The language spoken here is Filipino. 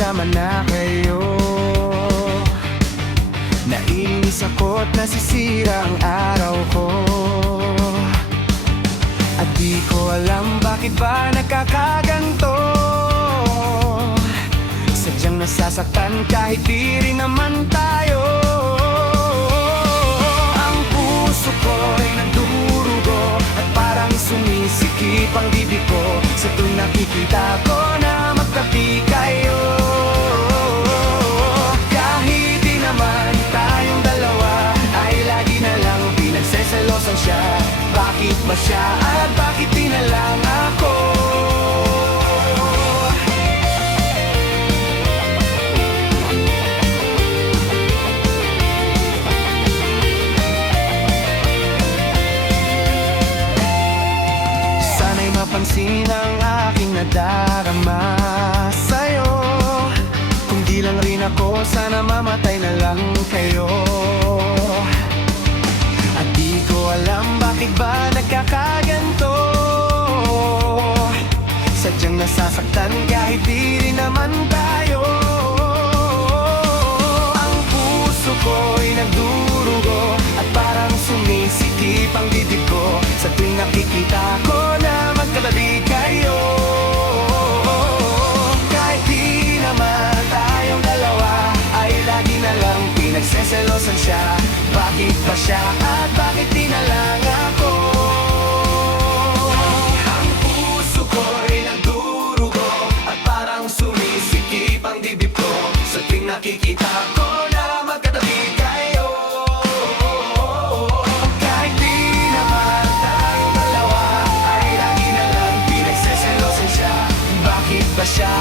magkasama na kayo. Naiinis ako't nasisira ang araw ko, at di ko alam bakit ba nagkakaganto. Sadyang nasasaktan kahit di rin naman tayo. Ang puso ko'y nagdurugo at parang sumisikip ang bibig ko sa tuwing nakikita ko na magtabi kayo. Kahit di naman tayong dalawa, ay lagi na lang pinagseselosan siya. Bakit ba siya at bakit di na lang ako? Sana'y mapansin ang aking nadarama sa'yo. Kung di lang rin ako, sana mamatay na lang kayo. At di ko alam bakit ba nagkakaganto. Sadyang nasasaktan kahit di rin naman tayo. Ang puso ko'y nagdurugo at parang sumisikip ang bibig ko sa tuwing nakikita ko na magkatabi kayo. Kahit di naman tayong dalawa, ay lagi na lang pinagseselosan siya. Bakit ba siya at bakit di na lang ako? Ang puso ko'y nagdurugo at parang sumisikip ang dibdib ko sa tuwing nakikita ko na magkatabi kayo. Kahit di naman tayong dalawa, ay lagi na lang pinagseselosan siya. Bakit ba siya